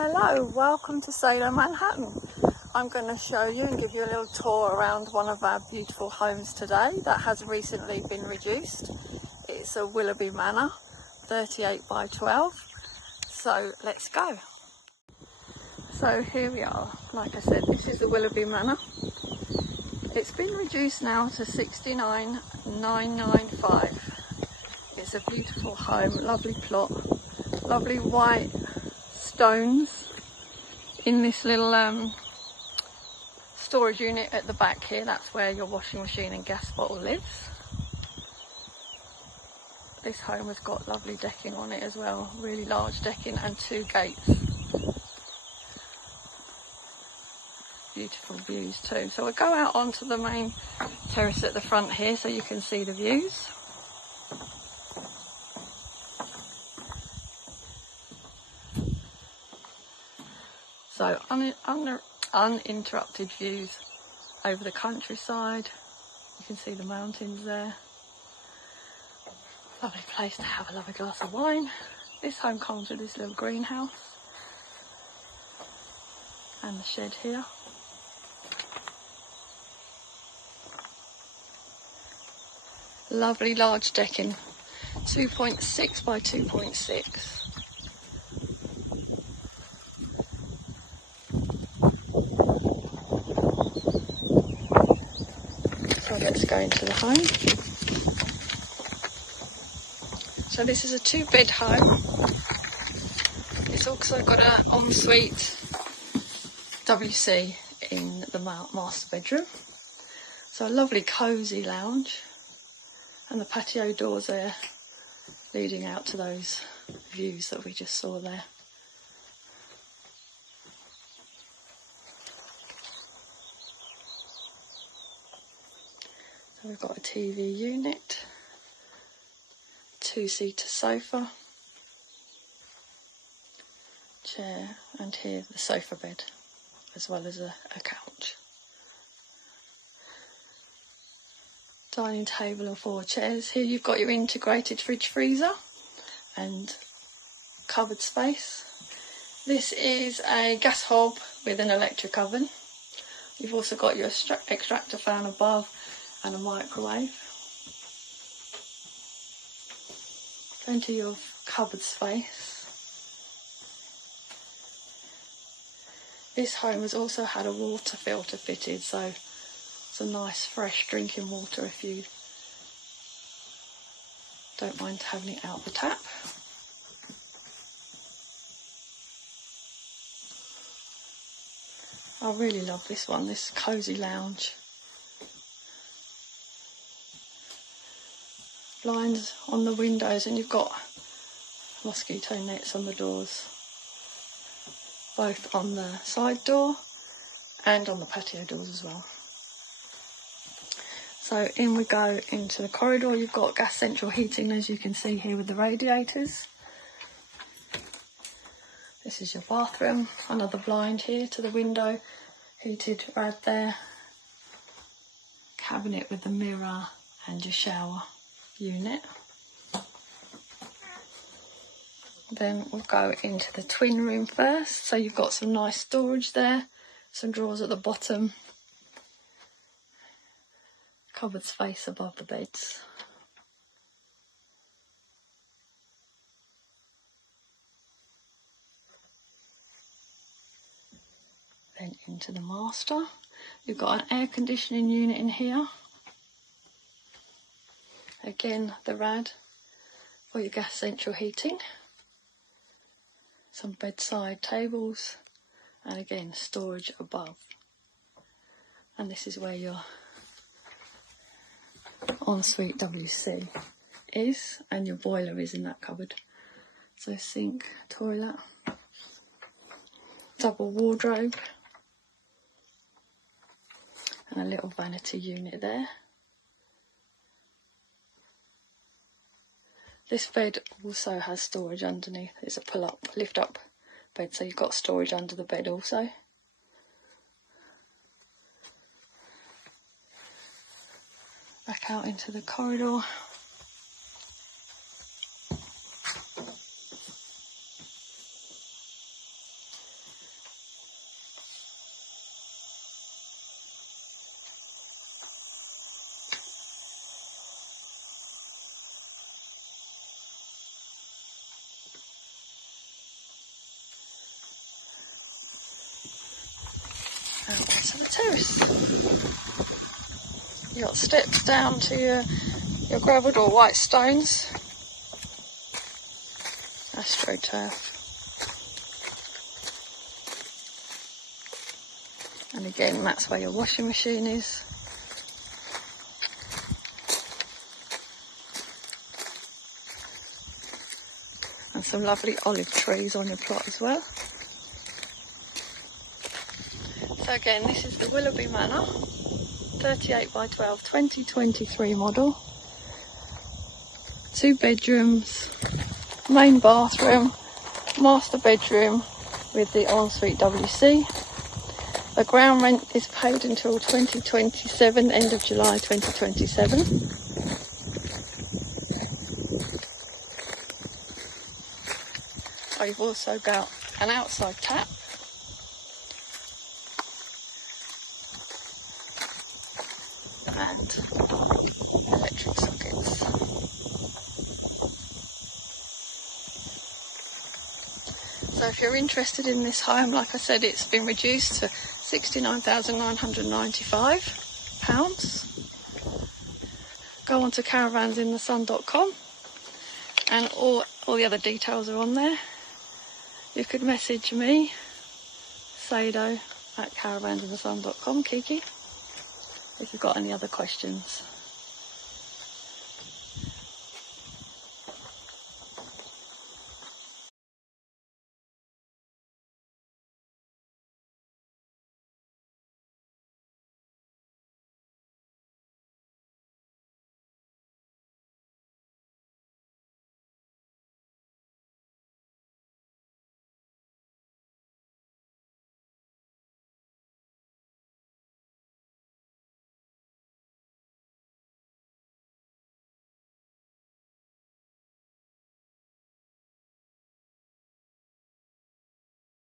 Hello, welcome to Saydo, Manhattan. I'm going to show you and give you a little tour around one of our beautiful homes today that has recently been reduced. It's a Willerby Manor, 38 by 12. So let's go. So here we are. Like I said, this is the Willerby Manor. It's been reduced now to 69,995. It's a beautiful home, lovely plot, lovely white stones in this little storage unit at the back here. That's where your washing machine and gas bottle lives. This home has got lovely decking on it as well, really large decking and 2 gates. Beautiful views too. So we'll go out onto the main terrace at the front here so you can see the views. So uninterrupted views over the countryside. You can see the mountains there. Lovely place to have a lovely glass of wine. This home comes with this little greenhouse and the shed here. Lovely large decking, 2.6 by 2.6. So let's go into the home. So this is a 2-bed home. It's also got an ensuite WC in the master bedroom. So a lovely cosy lounge and the patio doors there leading out to those views that we just saw there. So we've got a TV unit, 2-seater sofa, chair, and here the sofa bed, as well as a couch. Dining table and 4 chairs. Here you've got your integrated fridge freezer and cupboard space. This is a gas hob with an electric oven. You've also got your extractor fan above and a microwave. Plenty of cupboard space. This home has also had a water filter fitted, so some nice fresh drinking water if you don't mind having it out the tap. I really love this one, this cosy lounge. Blinds on the windows and you've got mosquito nets on the doors, both on the side door and on the patio doors as well. So in we go into the corridor. You've got gas central heating, as you can see here with the radiators. This is your bathroom, another blind here to the window, heated right there. Cabinet with the mirror and your shower unit. Then we'll go into the twin room first. So you've got some nice storage there, some drawers at the bottom, cupboard space above the beds. Then into the master. You've got an air conditioning unit in here. Again, the rad for your gas central heating. Some bedside tables and again storage above. And this is where your ensuite WC is, and your boiler is in that cupboard. So sink, toilet, double wardrobe and a little vanity unit there. This bed also has storage underneath. It's a pull-up, lift-up bed, so you've got storage under the bed also. Back out into the corridor. to the terrace. You've got steps down to your gravelled or white stones. AstroTurf. And again, that's where your washing machine is. And some lovely olive trees on your plot as well. So again, this is the Willerby Manor, 38 by 12, 2023 model. 2 bedrooms, main bathroom, master bedroom with the ensuite WC. The ground rent is paid until 2027, end of July 2027. You've also got an outside tap. And electric sockets. So if you're interested in this home, like I said, it's been reduced to £69,995. Go on to caravansinthesun.com and all the other details are on there. You could message me, Saydo, at caravansinthesun.com, Kiki, if you've got any other questions.